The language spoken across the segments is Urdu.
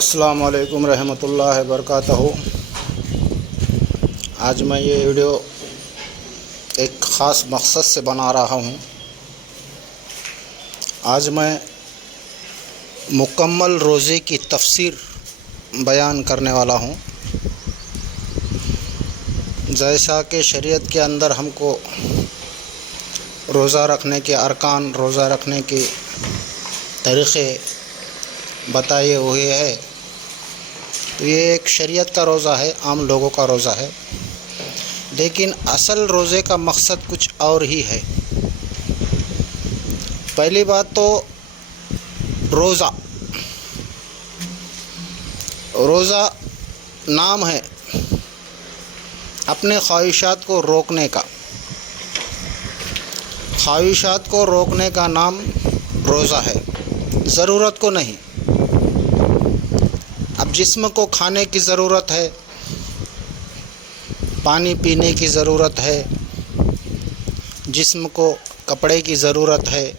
السلام علیکم رحمۃ اللہ وبرکاتہ۔ آج میں یہ ویڈیو ایک خاص مقصد سے بنا رہا ہوں۔ آج میں مکمل روزے کی تفسیر بیان کرنے والا ہوں۔ جیسا کہ شریعت کے اندر ہم کو روزہ رکھنے کے ارکان، روزہ رکھنے کے طریقے بتائے ہوئے ہے، تو یہ ایک شریعت کا روزہ ہے، عام لوگوں کا روزہ ہے، لیکن اصل روزے کا مقصد کچھ اور ہی ہے۔ پہلی بات تو روزہ نام ہے اپنے خواہشات کو روکنے کا، خواہشات کو روکنے کا نام روزہ ہے، ضرورت کو نہیں۔ اب جسم کو کھانے کی ضرورت ہے، پانی پینے کی ضرورت ہے، جسم کو کپڑے کی ضرورت ہے،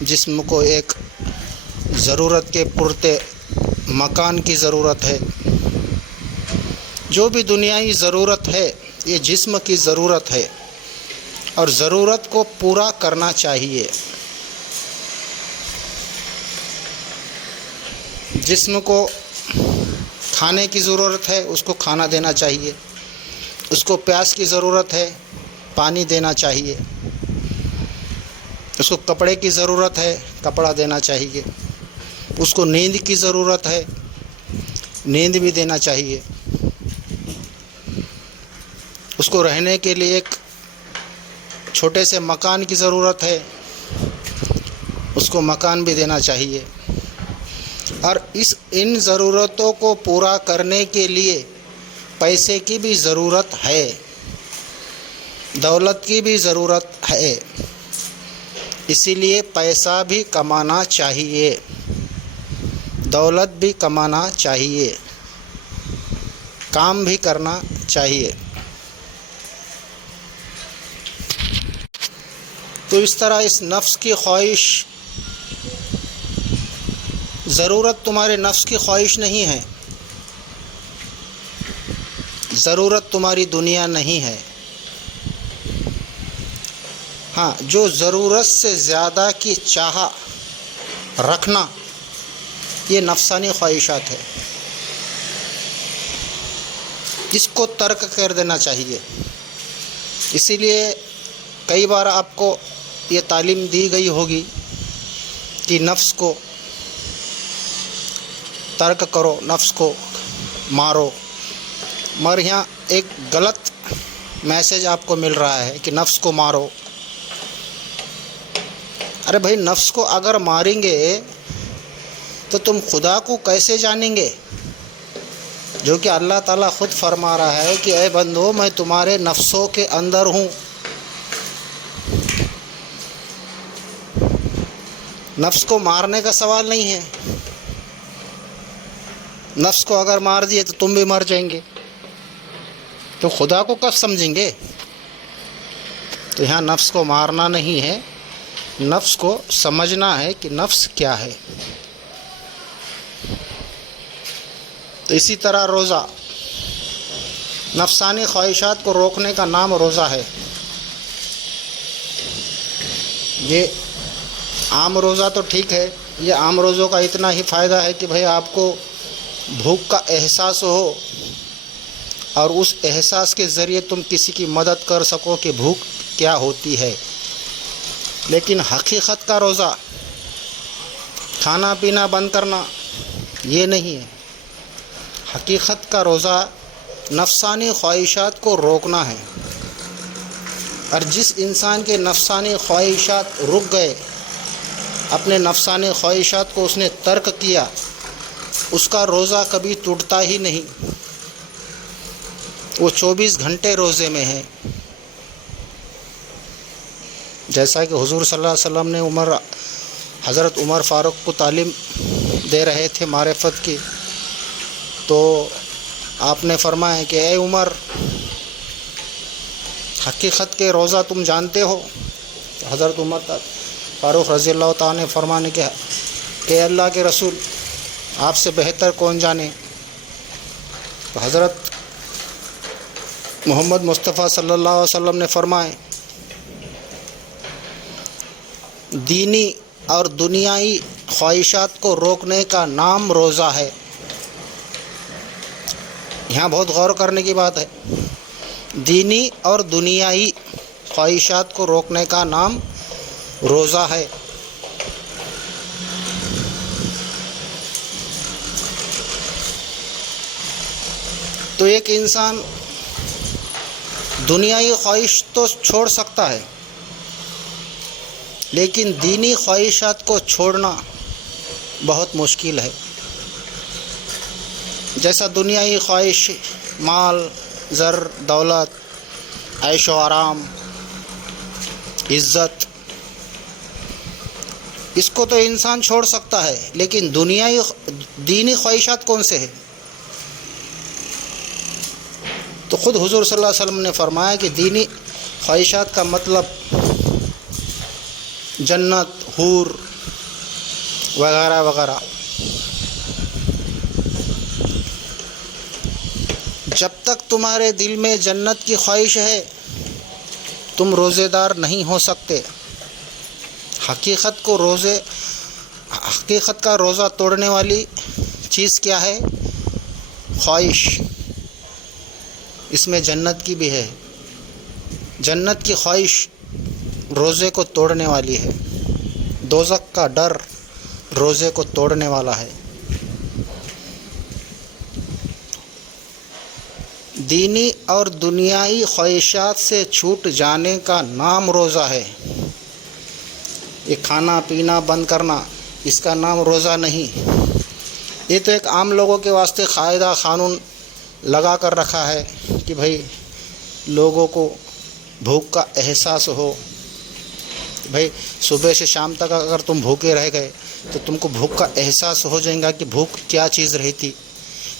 جسم کو ایک ضرورت کے پورتے مکان کی ضرورت ہے۔ جو بھی دنیائی ضرورت ہے یہ جسم کی ضرورت ہے، اور ضرورت کو پورا کرنا چاہیے۔ جسم کو کھانے کی ضرورت ہے، اس کو کھانا دینا چاہیے۔ اس کو پیاس کی ضرورت ہے، پانی دینا چاہیے۔ اس کو کپڑے کی ضرورت ہے، کپڑا دینا چاہیے۔ اس کو نیند کی ضرورت ہے، نیند بھی دینا چاہیے۔ اس کو رہنے کے لیے ایک چھوٹے سے مکان کی ضرورت ہے، اس کو مکان بھی دینا چاہیے۔ اور ان ضرورتوں کو پورا کرنے کے لیے پیسے کی بھی ضرورت ہے، دولت کی بھی ضرورت ہے۔ اسی لیے پیسہ بھی کمانا چاہیے، دولت بھی کمانا چاہیے، کام بھی کرنا چاہیے۔ تو اس طرح اس نفس کی خواہش، ضرورت تمہارے نفس کی خواہش نہیں ہے، ضرورت تمہاری دنیا نہیں ہے۔ ہاں، جو ضرورت سے زیادہ کی چاہ رکھنا یہ نفسانی خواہشات ہے، اس کو ترک کر دینا چاہیے۔ اسی لیے کئی بار آپ کو یہ تعلیم دی گئی ہوگی کہ نفس کو ترک کرو، نفس کو مارو، مگر یہاں ایک غلط میسج آپ کو مل رہا ہے کہ نفس کو مارو۔ ارے بھائی، نفس کو اگر ماریں گے تو تم خدا کو کیسے جانیں گے؟ جو کہ اللہ تعالیٰ خود فرما رہا ہے کہ اے بندو، میں تمہارے نفسوں کے اندر ہوں۔ نفس کو مارنے کا سوال نہیں ہے۔ نفس کو اگر مار دیے تو تم بھی مر جائیں گے، تو خدا کو کب سمجھیں گے؟ تو یہاں نفس کو مارنا نہیں ہے، نفس کو سمجھنا ہے کہ نفس کیا ہے۔ تو اسی طرح روزہ، نفسانی خواہشات کو روکنے کا نام روزہ ہے۔ یہ عام روزہ تو ٹھیک ہے، یہ عام روزوں کا اتنا ہی فائدہ ہے کہ بھئی آپ کو بھوک کا احساس ہو، اور اس احساس کے ذریعے تم کسی کی مدد کر سکو کہ بھوک کیا ہوتی ہے۔ لیکن حقیقت کا روزہ کھانا پینا بند کرنا یہ نہیں ہے۔ حقیقت کا روزہ نفسانی خواہشات کو روکنا ہے، اور جس انسان کے نفسانی خواہشات رک گئے، اپنے نفسانی خواہشات کو اس نے ترک کیا، اس کا روزہ کبھی ٹوٹتا ہی نہیں، وہ 24 گھنٹے روزے میں ہے۔ جیسا کہ حضور صلی اللہ علیہ وسلم نے حضرت عمر فاروق کو تعلیم دے رہے تھے معرفت کی، تو آپ نے فرمایا کہ اے عمر، حقیقت کے روزہ تم جانتے ہو؟ حضرت عمر فاروق رضی اللہ تعالیٰ نے فرمانے کہ اللہ کے رسول، آپ سے بہتر کون جانے۔ تو حضرت محمد مصطفیٰ صلی اللہ علیہ وسلم نے فرمائے دینی اور دنیائی خواہشات کو روکنے کا نام روزہ ہے۔ یہاں بہت غور کرنے کی بات ہے۔ دینی اور دنیائی خواہشات کو روکنے کا نام روزہ ہے۔ تو ایک انسان دنیائی خواہش تو چھوڑ سکتا ہے، لیکن دینی خواہشات کو چھوڑنا بہت مشکل ہے۔ جیسا دنیائی خواہش مال، زر، دولت، عیش و آرام، عزت، اس کو تو انسان چھوڑ سکتا ہے، لیکن دینی خواہشات کون سے ہیں؟ تو خود حضور صلی اللہ علیہ وسلم نے فرمایا کہ دینی خواہشات کا مطلب جنت، حور وغیرہ وغیرہ۔ جب تک تمہارے دل میں جنت کی خواہش ہے تم روزے دار نہیں ہو سکتے۔ حقیقت کا روزہ توڑنے والی چیز کیا ہے؟ خواہش۔ اس میں جنت کی بھی ہے۔ جنت کی خواہش روزے کو توڑنے والی ہے۔ دوزخ کا ڈر روزے کو توڑنے والا ہے۔ دینی اور دنیائی خواہشات سے چھوٹ جانے کا نام روزہ ہے۔ یہ کھانا پینا بند کرنا، اس کا نام روزہ نہیں۔ یہ تو ایک عام لوگوں کے واسطے قاعدہ قانون لگا کر رکھا ہے کہ بھائی لوگوں کو بھوک کا احساس ہو۔ بھائی صبح سے شام تک اگر تم بھوکے رہ گئے تو تم کو بھوک کا احساس ہو جائے گا کہ بھوک کیا چیز رہتی۔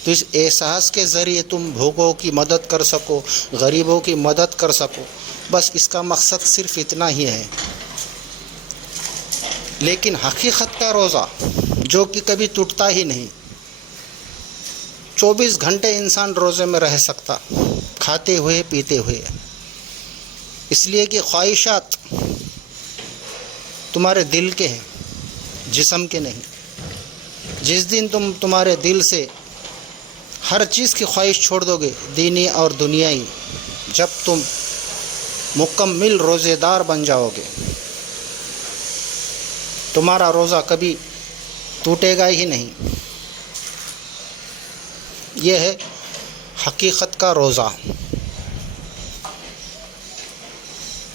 تو اس احساس کے ذریعے تم بھوکوں کی مدد کر سکو، غریبوں کی مدد کر سکو، بس اس کا مقصد صرف اتنا ہی ہے۔ لیکن حقیقت کا روزہ جو کہ کبھی ٹوٹتا ہی نہیں، 24 گھنٹے انسان روزے میں رہ سکتا، کھاتے ہوئے پیتے ہوئے، اس لیے کہ خواہشات تمہارے دل کے ہیں، جسم کے نہیں۔ جس دن تمہارے دل سے ہر چیز کی خواہش چھوڑ دو گے، دینی اور دنیائی، جب تم مکمل روزے دار بن جاؤ گے، تمہارا روزہ کبھی ٹوٹے گا ہی نہیں۔ یہ ہے حقیقت کا روزہ۔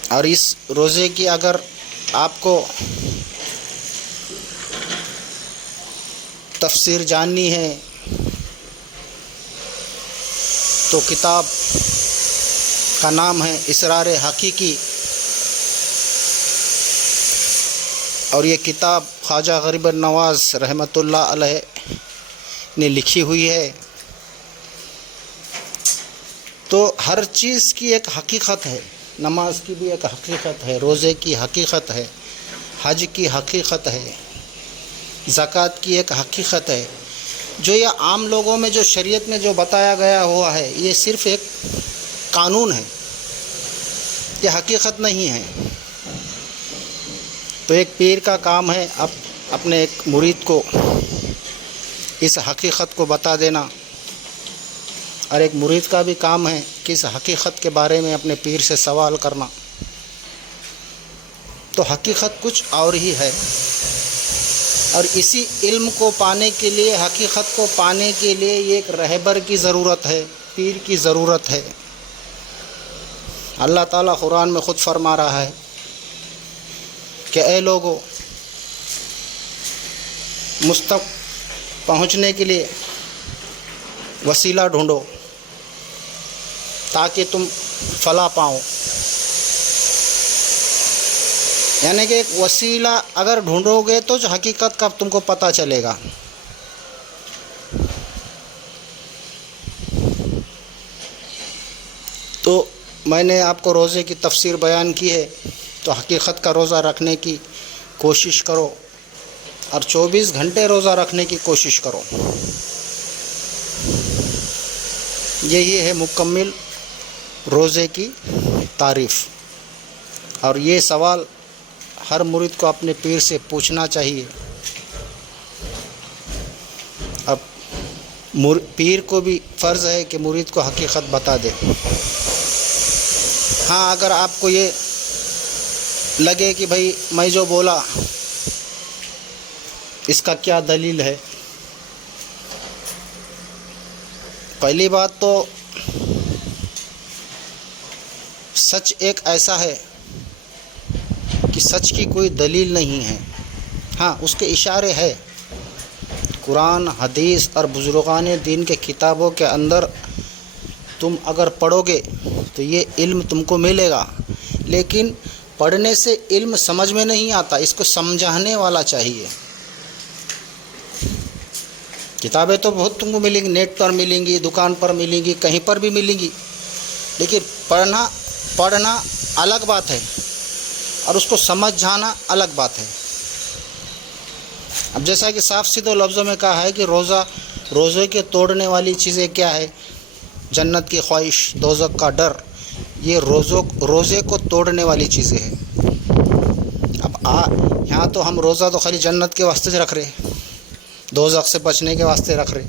اور اس روزے کی اگر آپ کو تفسیر جاننی ہے تو کتاب کا نام ہے اسرار حقیقی، اور یہ کتاب خواجہ غریب نواز رحمۃ اللہ علیہ نے لکھی ہوئی ہے۔ تو ہر چیز کی ایک حقیقت ہے، نماز کی بھی ایک حقیقت ہے، روزے کی حقیقت ہے، حج کی حقیقت ہے، زکوٰۃ کی ایک حقیقت ہے۔ جو یہ عام لوگوں میں جو شریعت میں جو بتایا گیا ہوا ہے، یہ صرف ایک قانون ہے، یہ حقیقت نہیں ہے۔ تو ایک پیر کا کام ہے اپنے ایک مرید کو اس حقیقت کو بتا دینا، اور ایک مرید کا بھی کام ہے کہ اس حقیقت کے بارے میں اپنے پیر سے سوال کرنا۔ تو حقیقت کچھ اور ہی ہے، اور اسی علم کو پانے کے لیے، حقیقت کو پانے کے لیے یہ ایک رہبر کی ضرورت ہے، پیر کی ضرورت ہے۔ اللہ تعالیٰ قرآن میں خود فرما رہا ہے کہ اے لوگو، مجھ تک پہنچنے کے لیے وسیلہ ڈھونڈو تاکہ تم فلاح پاؤ۔ یعنی کہ ایک وسیلہ اگر ڈھونڈو گے تو جو حقیقت کا تم کو پتہ چلے گا۔ تو میں نے آپ کو روزے کی تفسیر بیان کی ہے، تو حقیقت کا روزہ رکھنے کی کوشش کرو، اور 24 گھنٹے روزہ رکھنے کی کوشش کرو. یہی ہے مکمل روزے کی تعریف. اور یہ سوال ہر مرید کو اپنے پیر سے پوچھنا چاہیے. اب پیر کو بھی فرض ہے کہ مرید کو حقیقت بتا دے. ہاں اگر آپ کو یہ لگے کہ بھائی میں جو بولا اس کا کیا دلیل ہے، پہلی بات تو سچ ایک ایسا ہے کہ سچ کی کوئی دلیل نہیں ہے. ہاں اس کے اشارے ہے. قرآن، حدیث اور بزرگان دین کے کتابوں کے اندر تم اگر پڑھو گے تو یہ علم تم کو ملے گا. لیکن پڑھنے سے علم سمجھ میں نہیں آتا، اس کو سمجھانے والا چاہیے. کتابیں تو بہت تم کو ملیں گی، نیٹ پر ملیں گی، دکان پر ملیں گی، کہیں پر بھی ملیں گی. لیکن پڑھنا الگ بات ہے اور اس کو سمجھانا الگ بات ہے. اب جیسا کہ صاف سیدھے لفظوں میں کہا ہے کہ روزے کے توڑنے والی چیزیں کیا ہے؟ جنت کی خواہش، دوزخ کا ڈر، یہ روزے کو توڑنے والی چیزیں ہیں. اب یہاں تو ہم روزہ تو خالی جنت کے واسطے سے رکھ رہے، دوزخ سے بچنے کے واسطے رکھ رہے.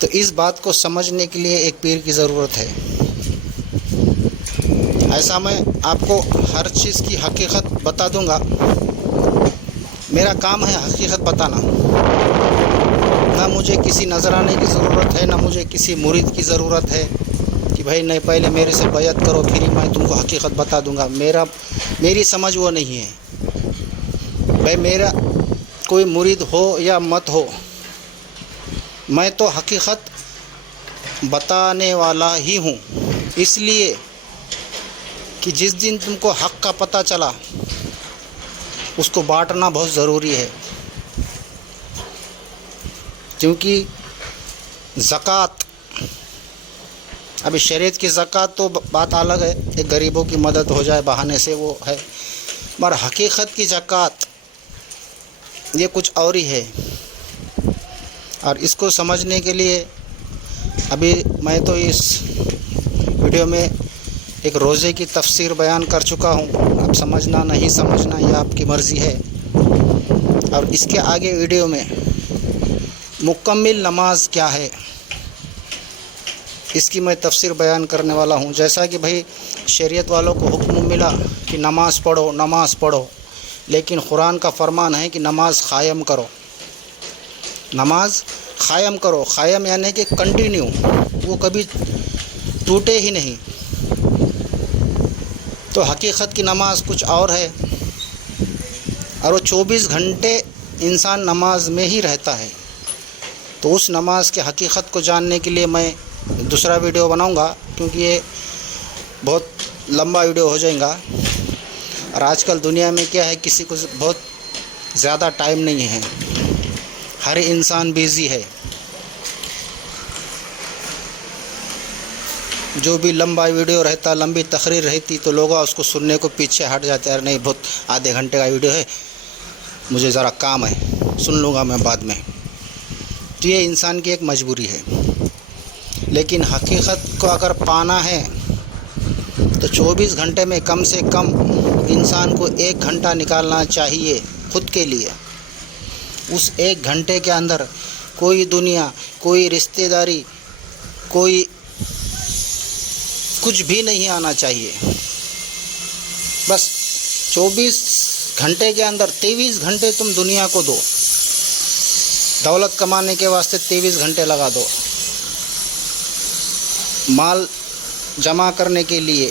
تو اس بات کو سمجھنے کے لیے ایک پیر کی ضرورت ہے. ایسا میں آپ کو ہر چیز کی حقیقت بتا دوں گا. میرا کام ہے حقیقت بتانا. نہ مجھے کسی نذرانے کی ضرورت ہے، نہ مجھے کسی مرید کی ضرورت ہے کہ بھائی نہیں پہلے میرے سے بیعت کرو پھر ہی میں تم کو حقیقت بتا دوں گا. میری سمجھ وہ نہیں ہے. بھائی میرا کوئی مرید ہو یا مت ہو، میں تو حقیقت بتانے والا ہی ہوں. اس لیے کہ جس دن تم کو حق کا پتہ چلا اس کو بانٹنا بہت ضروری ہے. کیونکہ زکوٰۃ، ابھی شریعت کی زکوٰۃ تو بات الگ ہے، ایک غریبوں کی مدد ہو جائے بہانے سے وہ ہے، مگر حقیقت کی زکوٰۃ یہ کچھ اور ہی ہے. اور اس کو سمجھنے کے لیے ابھی میں تو اس ویڈیو میں ایک روزے کی تفسیر بیان کر چکا ہوں. اب سمجھنا نہیں سمجھنا یہ آپ کی مرضی ہے. اور اس کے آگے ویڈیو میں مکمل نماز کیا ہے اس کی میں تفسیر بیان کرنے والا ہوں. جیسا کہ بھائی شریعت والوں کو حکم ملا کہ نماز پڑھو، لیکن قرآن کا فرمان ہے کہ نماز قائم کرو. نماز قائم کرو، قائم یعنی کہ کنٹینیو، وہ کبھی ٹوٹے ہی نہیں. تو حقیقت کی نماز کچھ اور ہے، اور وہ 24 گھنٹے انسان نماز میں ہی رہتا ہے. تو اس نماز کے حقیقت کو جاننے کے لیے میں دوسرا ویڈیو بناؤں گا، کیونکہ یہ بہت لمبا ویڈیو ہو جائے گا. اور آج کل دنیا میں کیا ہے، کسی کو بہت زیادہ ٹائم نہیں ہے، ہر انسان بیزی ہے. جو بھی لمبا ویڈیو رہتا، لمبی تقریر رہتی تو لوگ اس کو سننے کو پیچھے ہٹ جاتے ہیں. نہیں، بہت آدھے گھنٹے کا ویڈیو ہے، مجھے ذرا کام ہے، سن لوں گا میں بعد میں. تو یہ انسان کی ایک مجبوری ہے. لیکن حقیقت کو اگر پانا ہے تو 24 گھنٹے میں کم سے کم انسان کو 1 گھنٹہ نکالنا چاہیے خود کے لیے. اس 1 گھنٹے کے اندر کوئی دنیا، کوئی رشتہ داری، کوئی کچھ بھی نہیں آنا چاہیے. بس 24 گھنٹے کے اندر 23 گھنٹے تم دنیا کو دو. دولت کمانے کے واسطے 23 گھنٹے لگا دو، مال جمع کرنے کے لیے،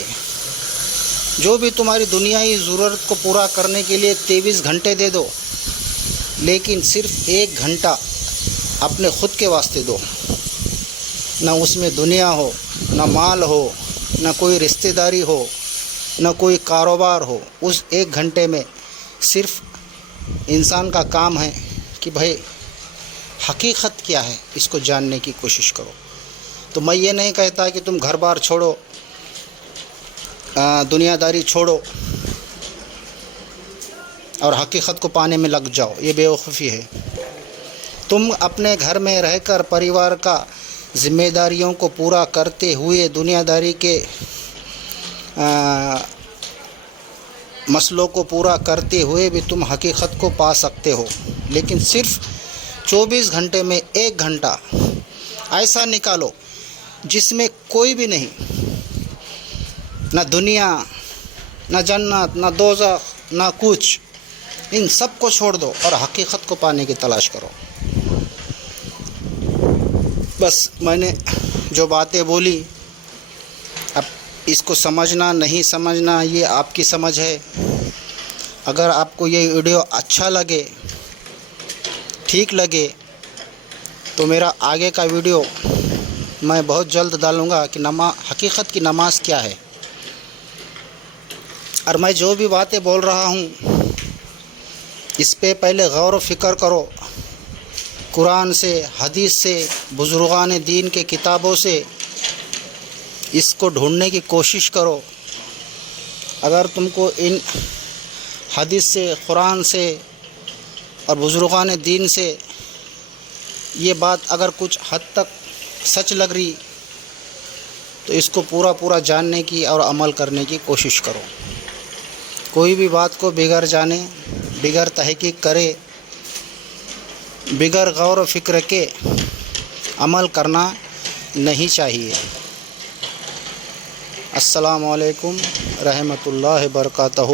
جو بھی تمہاری دنیائی ضرورت کو پورا کرنے کے لیے 23 گھنٹے دے دو. لیکن صرف 1 گھنٹہ اپنے خود کے واسطے دو. نہ اس میں دنیا ہو، نہ مال ہو، نہ کوئی رشتہ داری ہو، نہ کوئی کاروبار ہو. اس 1 گھنٹے میں صرف انسان کا کام ہے کہ بھائی حقیقت کیا ہے اس کو جاننے کی کوشش کرو. تو میں یہ نہیں کہتا کہ تم گھر بار چھوڑو، دنیا داری چھوڑو. اور حقیقت کو پانے میں لگ جاؤ، یہ بیوقوفی ہے۔ تم اپنے گھر میں رہ کر پریوار کا ذمہ داریوں کو پورا کرتے ہوئے دنیا داری کے مسئلوں کو پورا کرتے ہوئے بھی تم حقیقت کو پا سکتے ہو، لیکن صرف 24 گھنٹے میں 1 گھنٹہ ایسا نکالو جس میں کوئی بھی نہیں، نہ دنیا، نہ جنت، نہ دوزخ، نہ کچھ، ان سب کو چھوڑ دو اور حقیقت کو پانے کی تلاش کرو۔ بس میں نے جو باتیں بولی، اب اس کو سمجھنا نہیں سمجھنا یہ آپ کی سمجھ ہے۔ اگر آپ کو یہ ویڈیو اچھا لگے، ٹھیک لگے، تو میرا آگے کا ویڈیو میں بہت جلد ڈالوں گا کہ حقیقت کی نماز کیا ہے۔ اور میں جو بھی باتیں بول رہا ہوں اس پہ پہلے غور و فکر کرو، قرآن سے، حدیث سے، بزرگان دین کے کتابوں سے اس کو ڈھونڈنے کی کوشش کرو۔ اگر تم کو ان حدیث سے، قرآن سے اور بزرگان دین سے یہ بات اگر کچھ حد تک سچ لگ رہی تو اس کو پورا جاننے کی اور عمل کرنے کی کوشش کرو۔ کوئی بھی بات کو بغیر جانے، بغیر تحقیق کرے، بغیر غور و فکر کے عمل کرنا نہیں چاہیے۔ السلام علیکم رحمۃ اللہ وبرکاتہ۔